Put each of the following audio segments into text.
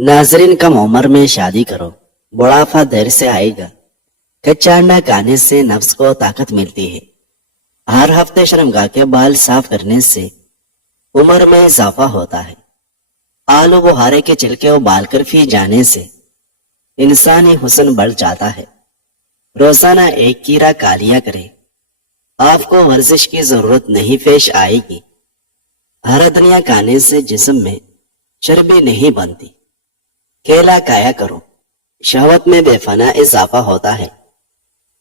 नाजरीन, कम उम्र में शादी करो, बुढ़ापा देर से आएगा। कच्चा अंडा खाने से नफ्स को ताकत मिलती है। हर हफ्ते शर्मगाह के बाल साफ करने से उम्र में इजाफा होता है। आलू बुहारे के छिलके उबाल कर पी जाने से इंसानी हुस्न बढ़ जाता है। रोजाना एक कीड़ा खा लिया करें, आपको वर्जिश की जरूरत नहीं पेश आएगी। हरा धनिया खाने से जिस्म में चर्बी नहीं बनती। केला खाया करो, शहवत में बेफना इजाफा होता है।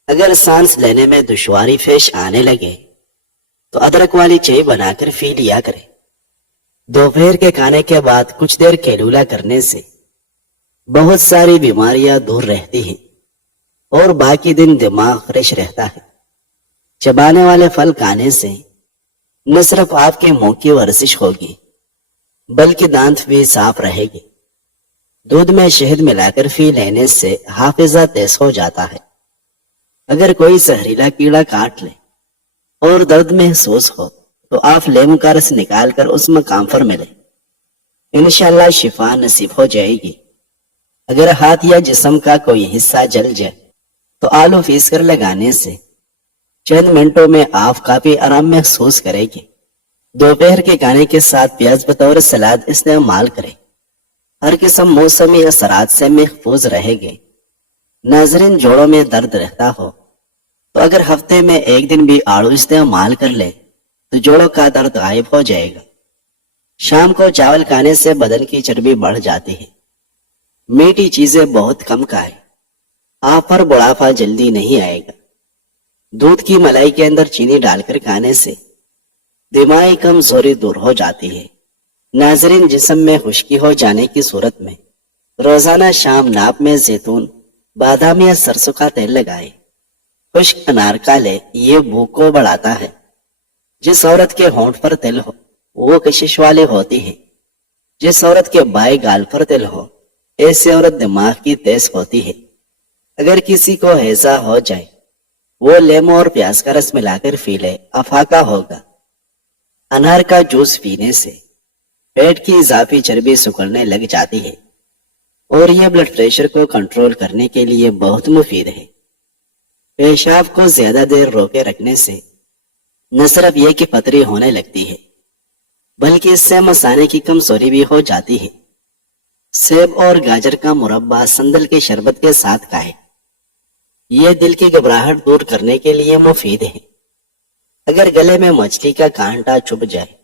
अगर सांस लेने में दुश्वारी पेश आने लगे तो अदरक वाली चाय बनाकर पी लिया करें। दोपहर के खाने के बाद कुछ देर कैलूला करने से बहुत सारी बीमारियां दूर रहती हैं और बाकी दिन दिमाग फ्रेश रहता है। चबाने वाले फल खाने से न सिर्फ आपके मुंह की वर्जिश होगी बल्कि दांत भी साफ रहेगी। दूध में शहद मिलाकर पी लेने से हाफिजा तेज हो जाता है। अगर कोई जहरीला कीड़ा काट ले और दर्द महसूस हो तो आप लेमू का रस निकाल कर उस मकाम पर मिले, इंशाअल्लाह शिफा नसीब हो जाएगी। अगर हाथ या जिस्म का कोई हिस्सा जल जाए तो आलू पीस कर लगाने से चंद मिनटों में आप काफी आराम महसूस करेंगे। दोपहर के खाने के साथ प्याज बतौर सलाद इस्तेमाल करें, हर किस्म मौसमी असरात से महफूज रहेंगे। नाजरीन, जोड़ों में दर्द रहता हो तो अगर हफ्ते में एक दिन भी आड़ू इस्तेमाल कर ले तो जोड़ों का दर्द गायब हो जाएगा। शाम को चावल खाने से बदन की चर्बी बढ़ जाती है। मीठी चीजें बहुत कम खाएं, आप पर बुढ़ापा जल्दी नहीं आएगा। दूध की मलाई के अंदर चीनी डालकर खाने से दिमागी कमजोरी दूर हो जाती है। नाजरीन, जिस्म में खुश्की हो जाने की सूरत में रोजाना शाम नाप में जैतून, बादाम या सरसों का तेल लगाए। खुश्क अनार का ले, ये भूख को बढ़ाता है। जिस औरत के होंठ पर तिल हो वो कशिश वाली होती है। जिस औरत के बाएं गाल पर तिल हो ऐसी औरत दिमाग की तेज होती है। अगर किसी को हैजा हो जाए वो लेमू और प्याज का रस मिलाकर पी ले, अफाका होगा। अनार का जूस पीने से पेट की इजाफी चर्बी सुकड़ने लग जाती है और यह ब्लड प्रेशर को कंट्रोल करने के लिए बहुत मुफीद है। पेशाब को ज्यादा देर रोके रखने से न सिर्फ यह कि पथरी होने लगती है बल्कि इससे मसाने की कमजोरी भी हो जाती है। सेब और गाजर का मुरब्बा संदल के शरबत के साथ खाएं, यह दिल की घबराहट दूर करने के लिए मुफीद है। अगर गले में मछली का कांटा चुभ जाए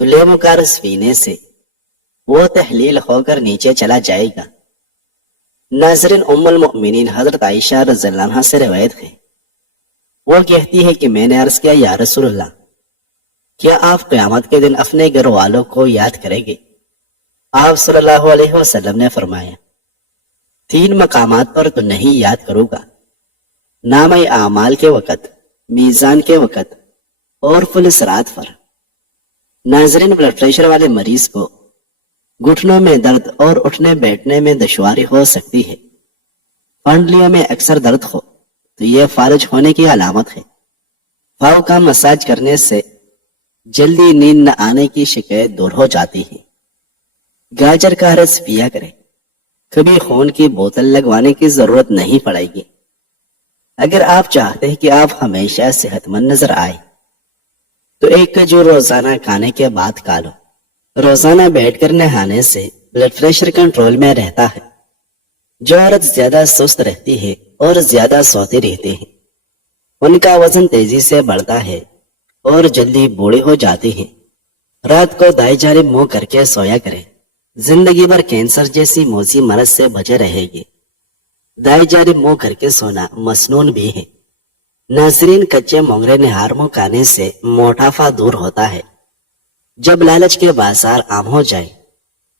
तो लेमू का रस पीने से वो तहलील होकर नीचे चला जाएगा। नाज़रीन, उम्मुल मोमिनीन हजरत आयशा रज़ियल्लाहु अन्हा से रिवायत है, वो कहती है कि मैंने अर्ज किया, या रसूलल्लाह, क्या आप क़यामत के दिन अपने घर वालों को याद करेंगे? आप सल्लल्लाहु अलैहि वसल्लम ने फरमाया, 3 मकामात पर तो नहीं याद करूंगा, नाम आमाल के वक़्त, मीज़ान के वक़्त और पुलिस रात पर। नाज़रीन, ब्लड प्रेशर वाले मरीज को घुटनों में दर्द और उठने बैठने में दुश्वारी हो सकती है। पंडलियों में अक्सर दर्द हो तो यह फारिज होने की अलामत है। पाँव का मसाज करने से जल्दी नींद न आने की शिकायत दूर हो जाती है। गाजर का रस पिया करें, कभी खून की बोतल लगवाने की जरूरत नहीं पड़ेगी। अगर आप चाहते हैं कि आप हमेशा सेहतमंद नजर आए तो एक खजूर रोजाना खाने के बाद खा लो। रोजाना बैठकर नहाने से ब्लड प्रेशर कंट्रोल में रहता है। जो औरत ज्यादा सुस्त रहती है और ज्यादा सोती रहती है उनका वजन तेजी से बढ़ता है और जल्दी बूढ़ी हो जाती है। रात को दाएं जानिब मुंह करके सोया करें, जिंदगी भर कैंसर जैसी मोजी मरज से बचे रहेगी। दाएं जानिब मुंह करके सोना मसनून भी है। नाज़रीन, कच्चे मोंगरे निहार मुंह खाने से मोटापा दूर होता है। जब लालच के बाजार आम हो जाए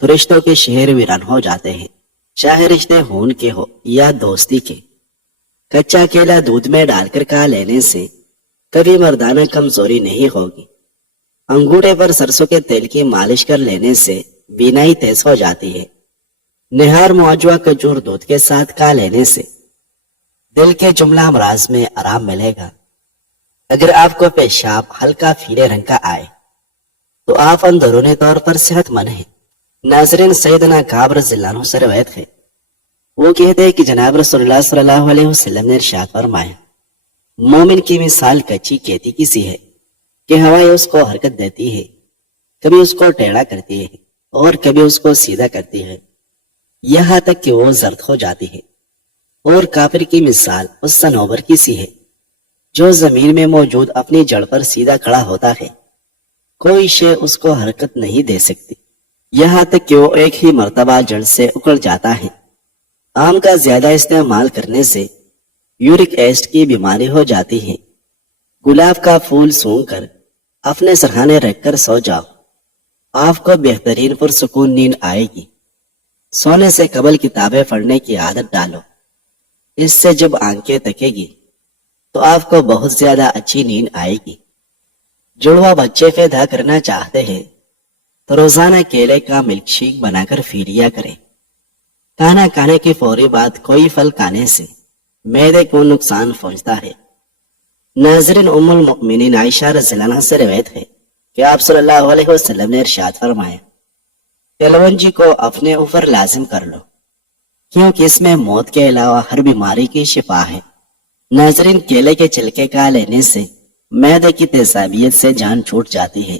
तो रिश्तों के शहर वीरान हो जाते हैं, चाहे रिश्ते खून के हो या दोस्ती के। कच्चा केला दूध में डालकर खा लेने से कभी मर्दाना कमजोरी नहीं होगी। अंगूठे पर सरसों के तेल की मालिश कर लेने से बीनाई तेज हो जाती है। निहार मुआजवा खजूर दूध के साथ खा लेने से दिल के जुमला अमराज में आराम मिलेगा। अगर आपको पेशाब हल्का पीले रंग का आए तो आप अंदरूनी तौर पर सेहतमंद हैं। ناظرین، سیدنا کعب رضی اللہ عنہ سے روایت ہے، وہ کہتے ہیں کہ جناب رسول اللہ صلی اللہ علیہ وسلم نے ارشاد فرمایا، مومن کی مثال کچی کھیتی کی سی ہے کہ ہوائیں اس کو حرکت دیتی ہے، کبھی اس کو ٹیڑھا کرتی ہے اور کبھی اس کو سیدھا کرتی ہے، یہاں تک کہ وہ زرد ہو جاتی ہے۔ اور کافر کی مثال اس صنوبر کی سی ہے جو زمین میں موجود اپنی جڑ پر سیدھا کھڑا ہوتا ہے، کوئی شے اس کو حرکت نہیں دے سکتی، یہاں تک کہ وہ ایک ہی مرتبہ جڑ سے اکھڑ جاتا ہے۔ آم کا زیادہ استعمال کرنے سے یورک ایسڈ کی بیماری ہو جاتی ہے۔ گلاب کا پھول سونگھ کر اپنے سرہانے رکھ کر سو جاؤ، آپ کو بہترین پرسکون نیند آئے گی۔ سونے سے قبل کتابیں پڑھنے کی عادت ڈالو، اس سے جب آنکھیں تکے گی تو آپ کو بہت زیادہ اچھی نیند آئے گی۔ جڑواں بچے پیدا کرنا چاہتے ہیں تو روزانہ کیلے کا ملک شیک بنا کر پی لیا کریں۔ کھانا کھانے کی فوری بعد کوئی پھل کھانے سے معدے کو نقصان پہنچتا ہے۔ ناظرین، ام المؤمنین عائشہ رضی اللہ عنہا سے روایت ہے کہ آپ صلی اللہ علیہ وسلم نے ارشاد فرمایا، کلونجی کو اپنے اوپر لازم کر لو کیونکہ اس میں موت کے علاوہ ہر بیماری کی شفا ہے۔ ناظرین، کیلے کے چھلکے کا لینے سے معدے کی تیزابیت سے جان چھوٹ جاتی ہے۔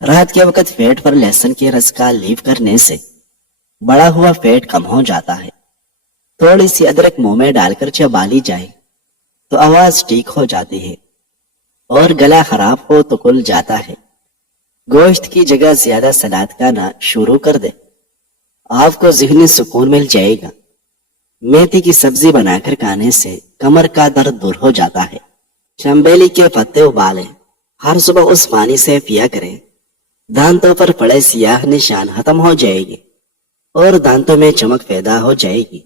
رات کے وقت پیٹ پر لہسن کے رس کا لیپ کرنے سے بڑا ہوا پیٹ کم ہو جاتا ہے۔ تھوڑی سی ادرک منہ میں ڈال کر چبا لی جائے تو آواز ٹھیک ہو جاتی ہے، اور گلا خراب ہو تو کھل جاتا ہے۔ گوشت کی جگہ زیادہ سلاد کھانا شروع کر دے، آپ کو ذہنی سکون مل جائے گا۔ میتھی کی سبزی بنا کر کھانے سے کمر کا درد دور ہو جاتا ہے۔ چنبیلی کے پتے ابالیں، ہر صبح اس پانی سے پیا کریں، دانتوں پر پڑے سیاہ نشان ختم ہو جائے گی اور دانتوں میں چمک پیدا ہو جائے گی۔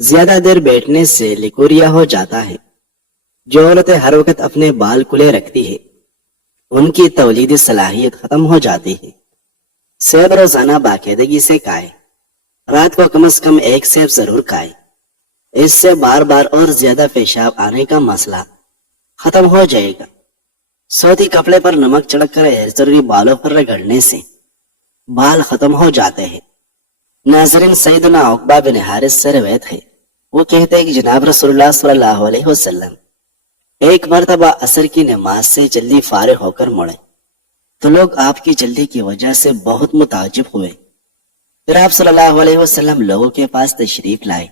زیادہ دیر بیٹھنے سے لیکوریا ہو جاتا ہے۔ جو عورتیں ہر وقت اپنے بال کھلے رکھتی ہے ان کی تولیدی صلاحیت ختم ہو جاتی ہے۔ سیب روزانہ باقاعدگی سے کھائیں، رات کو کم از کم ایک سیب ضرور کھائیں، اس سے بار بار اور زیادہ پیشاب آنے کا مسئلہ ختم ہو جائے گا۔ سوتی کپڑے پر نمک چڑک کر غیر ضروری بالوں پر رگڑنے سے بال ختم ہو جاتے ہیں۔ ناظرین، سیدنا عقبہ بن حارث سے روایت ہے، وہ کہتے ہیں کہ جناب رسول اللہ صلی اللہ علیہ وسلم ایک مرتبہ عصر کی نماز سے جلدی فارغ ہو کر مڑے تو لوگ آپ کی جلدی کی وجہ سے بہت متعجب ہوئے۔ پھر آپ صلی اللہ علیہ وسلم لوگوں کے پاس تشریف لائے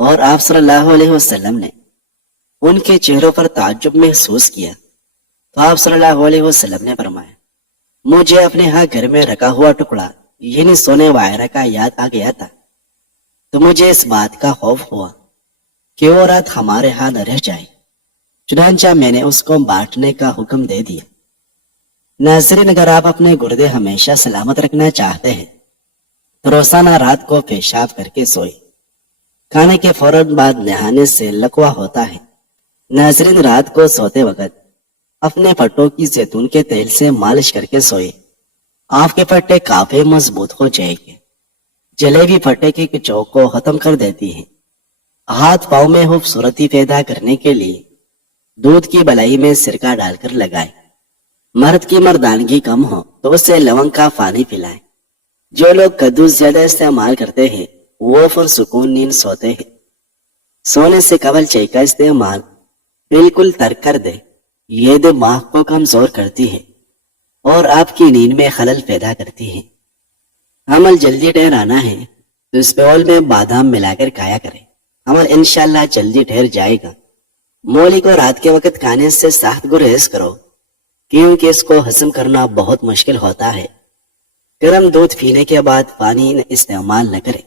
اور آپ صلی اللہ علیہ وسلم نے ان کے چہروں پر تعجب محسوس کیا تو آپ صلی اللہ علیہ وسلم نے فرمایا، مجھے اپنے ہاں گھر میں رکھا ہوا ٹکڑا یعنی سونے وغیرہ کا یاد آ گیا تھا تو مجھے اس بات کا خوف ہوا کہ وہ رات ہمارے ہاں نہ رہ جائے، چنانچہ میں نے اس کو بانٹنے کا حکم دے دیا۔ ناظرین، اگر آپ اپنے گردے ہمیشہ سلامت رکھنا چاہتے ہیں تو روزانہ رات کو پیشاب کر کے سوئے، کھانے کے فوراً بعد نہانے سے لقوا ہوتا ہے۔ ناظرین، رات کو سوتے وقت اپنے پٹوں کی زیتون کے تیل سے مالش کر کے سوئے، آپ کے پٹے کافی مضبوط ہو جائیں گے۔ جلیبی پٹے کے کچوک کو ختم کر دیتی ہے۔ ہاتھ پاؤں میں خوبصورتی پیدا کرنے کے لیے دودھ کی بلائی میں سرکہ ڈال کر لگائیں۔ مرد کی مردانگی کم ہو تو اسے لونگ کا پانی پلائیں۔ جو لوگ کدو زیادہ استعمال کرتے ہیں وہ پرسکون نیند سوتے ہیں۔ سونے سے قبل چائے کا استعمال بالکل ترک کر دے، یہ دماغ کو کمزور کرتی ہے اور آپ کی نیند میں خلل پیدا کرتی ہے۔ عمل جلدی ٹھہرانا ہے تو اس باؤل میں بادام ملا کر کھایا کریں، عمل انشاءاللہ جلدی ٹھہر جائے گا۔ مولی کو رات کے وقت کھانے سے سخت گریز کرو کیونکہ اس کو ہضم کرنا بہت مشکل ہوتا ہے۔ گرم دودھ پینے کے بعد پانی استعمال نہ کریں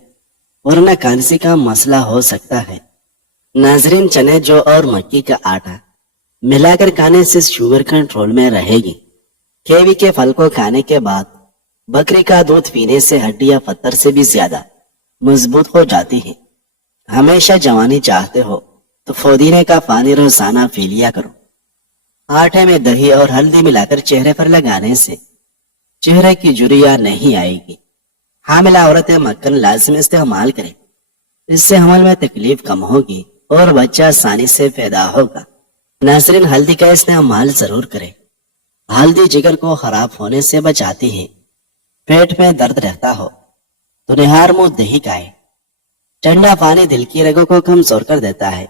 ورنہ کھانسی کا مسئلہ ہو سکتا ہے۔ ناظرین، چنے جو اور مکی کا آٹا ملا کر کھانے سے شوگر کنٹرول میں رہے گی۔ کیوی کے پھل کو کھانے کے بعد بکری کا دودھ پینے سے ہڈیاں پتھر سے بھی زیادہ مضبوط ہو جاتی ہیں۔ ہمیشہ جوانی چاہتے ہو تو پودینے کا پانی روزانہ پی لیا کرو۔ آٹے میں دہی اور ہلدی ملا کر چہرے پر لگانے سے چہرے کی جھریاں نہیں آئے گی۔ حاملہ عورتیں مکھن لازم استعمال کریں، اس سے حمل میں تکلیف کم ہوگی اور بچہ آسانی سے پیدا ہوگا۔ ناظرین، ہلدی کا استعمال ضرور کریں، ہلدی جگر کو خراب ہونے سے بچاتی ہے۔ पेट में दर्द रहता हो तो निहार मुंह दही का है। ठंडा पानी दिल की रगों को कमजोर कर देता है,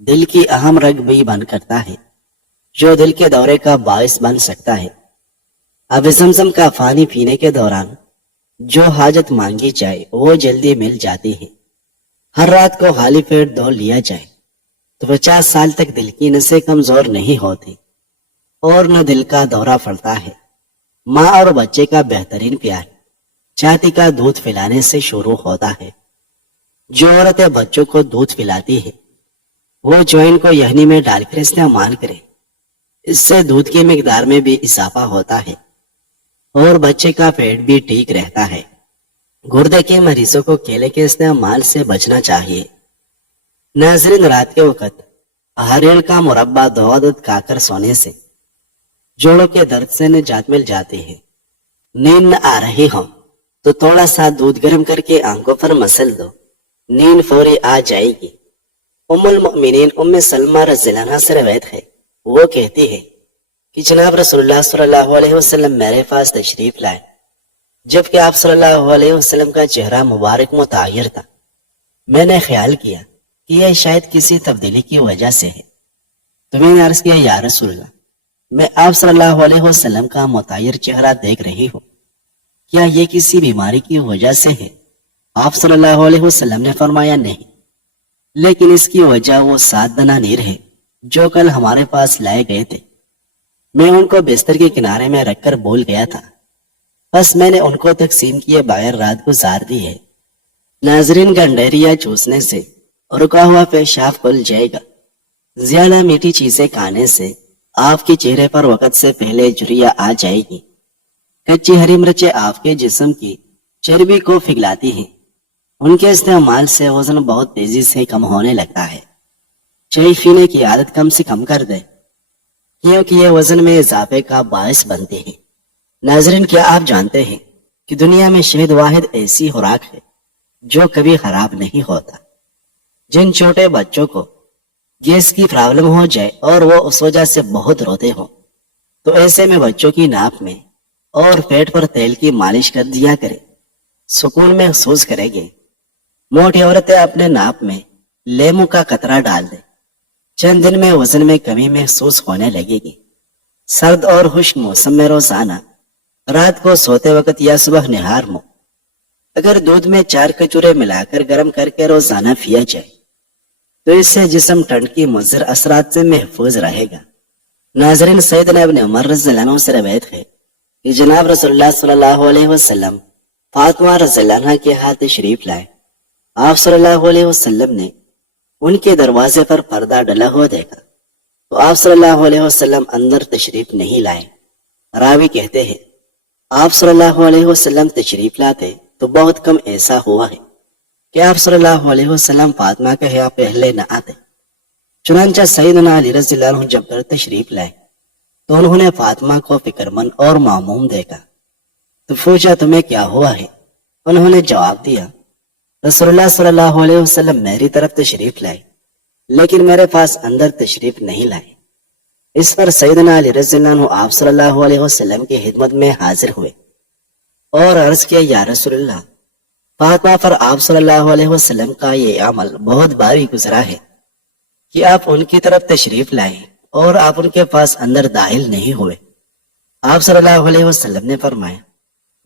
दिल की अहम रग भी बंद करता है जो दिल के दौरे का बायस बन सकता है। अब जमजम का पानी पीने के दौरान जो हाजत मांगी जाए वो जल्दी मिल जाती है। हर रात को खाली पेट दो लिया जाए तो 50 साल तक दिल की नसें कमजोर नहीं होती और न दिल का दौरा पड़ता है। माँ और बच्चे का बेहतरीन प्यार छाती का दूध पिलाने से शुरू होता है। जो औरतें बच्चों को दूध पिलाती है वो ज्वाइन को यहनी में डालकर इस्तेमाल करे, इससे दूध की मिकदार में भी इजाफा होता है और बच्चे का पेट भी ठीक रहता है। गुर्दे के मरीजों को केले के इस्तेमाल से बचना चाहिए। नाज़रीन, रात के वक्त हरेल का मुरब्बा दवा दूध खाकर सोने से जोड़ों के दर्द से निजात मिल जाती है। नींद न आ रही हो तो थोड़ा सा दूध गर्म करके आंखों पर मसल दो, नींद फौरी आ जाएगी। उम्मुल मुमिनीन उम्मे सलमा रज़ियल्लाहु अन्हा से रवायत है, वो कहती है कि जनाब रसूलुल्लाह सल्लल्लाहु अलैहि वसल्लम मेरे पास तशरीफ लाए जबकि आप सल्लल्लाहु अलैहि वसल्लम का चेहरा मुबारक मुताहिर था। मैंने ख्याल किया कि यह शायद किसी तब्दीली की वजह से है, तो मैंने अर्ज किया, या रसूलल्लाह, मैं आप सल्लल्लाहु अलैहि वसल्लम का मुताहिर चेहरा देख रही हूँ, क्या ये किसी बीमारी की वजह से है? आप सल्लल्लाहु अलैहि वसल्लम ने फरमाया, नहीं, लेकिन इसकी वजह वो 7 दनानीर है जो कल हमारे पास लाए गए थे। मैं उनको बिस्तर के किनारे में रखकर भूल गया था, बस मैंने उनको तकसीम किए बगैर रात गुजार दी है। नाजरीन, गंडेरिया चूसने से रुका हुआ पेशाब खुल जाएगा। ज्यादा मीठी चीजें खाने से आपके चेहरे पर वक्त से पहले झुर्रियां आ जाएगी। कच्ची हरी मिर्चें आपके जिस्म की चर्बी को पिघलाती हैं, उनके इस्तेमाल से वजन बहुत तेजी से कम होने लगता है। चाय पीने की आदत कम से कम कर दे क्योंकि ये वजन में इजाफे का बायस बनती है। नाजरीन, क्या आप जानते हैं कि दुनिया में शहद वाहिद ऐसी खुराक है जो कभी खराब नहीं होता। जिन छोटे बच्चों को गैस की प्रॉब्लम हो जाए और वो उस वजह से बहुत रोते हो तो ऐसे में बच्चों की नाक में और पेट पर तेल की मालिश कर दिया करे, सुकून महसूस करेंगे। मोटी औरतें अपने नाक में लेमू का कतरा डाल दे, चंद दिन में वजन में कमी महसूस होने लगेगी। सर्द और खुश्क मौसम में रोजाना रात को सोते वक्त या सुबह निहार मुंह अगर दूध में 4 खजूरें मिलाकर गर्म करके रोजाना पिया जाए तो इससे जिस्म ठंड की मुज़र असरात से महफूज रहेगा। नाजरीन, सैयदना इब्न उमर रज़ियल्लाहु अन्हु से रवायत है कि जनाब रसूलुल्लाह सल्लल्लाहु अलैहि वसल्लम फातिमा रज़ियल्लाहु अन्हा के हाथ तशरीफ लाए। आप सल्लल्लाहु अलैहि वसल्लम ने उनके दरवाजे पर पर्दा डला हुआ देखा तो आप सल्लल्लाहु अलैहि वसल्लम अंदर तशरीफ नहीं लाए। रावी कहते हैं, आप सल्लल्लाहु अलैहि वसल्लम तशरीफ लाते तो बहुत कम ऐसा हुआ है कि आप सल्लल्लाहु अलैहि वसल्लम फातिमा के यहाँ पहले न आते। चुनांचा सैयदना अली रज़ियल्लाहु अन्हु जब घर तशरीफ लाए तो उन्होंने फातिमा को फिक्रमंद और मामूम देखा तो पूछा, तुम्हें क्या हुआ है? उन्होंने जवाब दिया, रसूलुल्लाह सल्लल्लाहु अलैहि वसल्लम मेरी तरफ तशरीफ लाए लेकिन मेरे पास अंदर तशरीफ नहीं लाए। इस पर सैयदना अली रज़ियल्लाहु अन्हु आप सल्लल्लाहु अलैहि वसल्लम की खिदमत में हाजिर हुए और अर्ज किया, या रसूलल्लाह, फातिमा पर आप सल्लल्लाहु अलैहि वसल्लम का ये अमल बहुत भारी गुजरा है कि आप उनकी तरफ तशरीफ लाए और आप उनके पास अंदर दाखिल नहीं हुए। आप सल्लल्लाहु अलैहि वसल्लम ने फरमाया,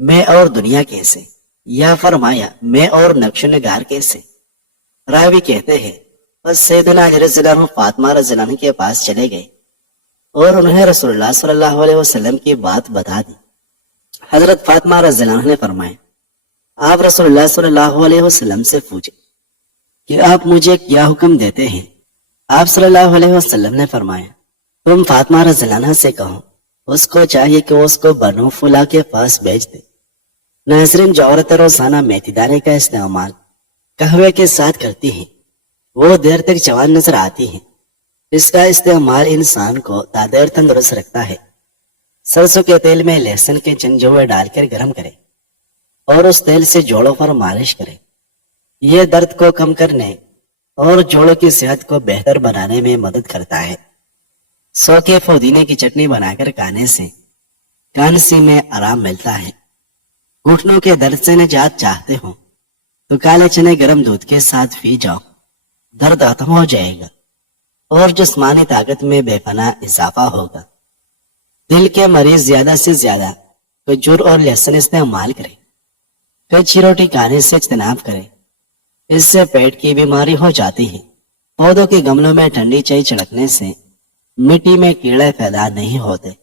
मैं और दुनिया कैसे? या फरमाया, मैं और नक्श नगार कैसे? रावी कहते हैं, बस सैयदना अली रज़ियल्लाहु अन्हु फातिमा रज़ियल्लाहु अन्हा के पास चले गए और उन्हें रसूलुल्लाह सल्लल्लाहु अलैहि वसल्लम की बात बता दी। हजरत फातिमा रज़ियल्लाहु अन्हा ने फरमाया, आप रसूलुल्लाह सल्लल्लाहु अलैहि वसल्लम से पूछे कि आप मुझे क्या हुक्म देते हैं? आप सल्लल्लाहु अलैहि वसल्लम ने फरमाया, तुम फातिमा रज़ियल्लाहु अन्हा से कहो, उसको चाहिए कि वो उसको बनु फुला के पास भेज दे। नाज़रीन, जो औरतें रोजाना मेथी दाने का इस्तेमाल कहवे के साथ करती हैं वो देर तक जवान नजर आती हैं। इसका इस्तेमाल इंसान को तादेर तंदुरुस्त रखता है। सरसों के तेल में लहसुन के चंजोए डालकर गर्म करें और उस तेल से जोड़ों पर मालिश करें। यह दर्द को कम करने और जोड़ों की सेहत को बेहतर बनाने में मदद करता है। सौके पुदीने की चटनी बनाकर खाने से खांसी में आराम मिलता है। घुटनों के दर्द से निजात चाहते हो तो काले चने गर्म दूध के साथ पी जाओ, दर्द खत्म हो जाएगा और जिस्मानी ताकत में बेपनाह इजाफा होगा। दिल के मरीज ज्यादा से ज्यादा खजूर और लहसुन इस्तेमाल करें। कच्ची रोटी खाने से इज्तनाब करें, इससे पेट की बीमारी हो जाती है। पौधों के गमलों में ठंडी चाय छिड़कने से मिट्टी में कीड़े पैदा नहीं होते।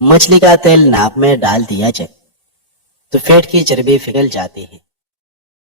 मछली का तेल नाप में डाल दिया जाए तो पेट की चर्बी पिघल जाती है।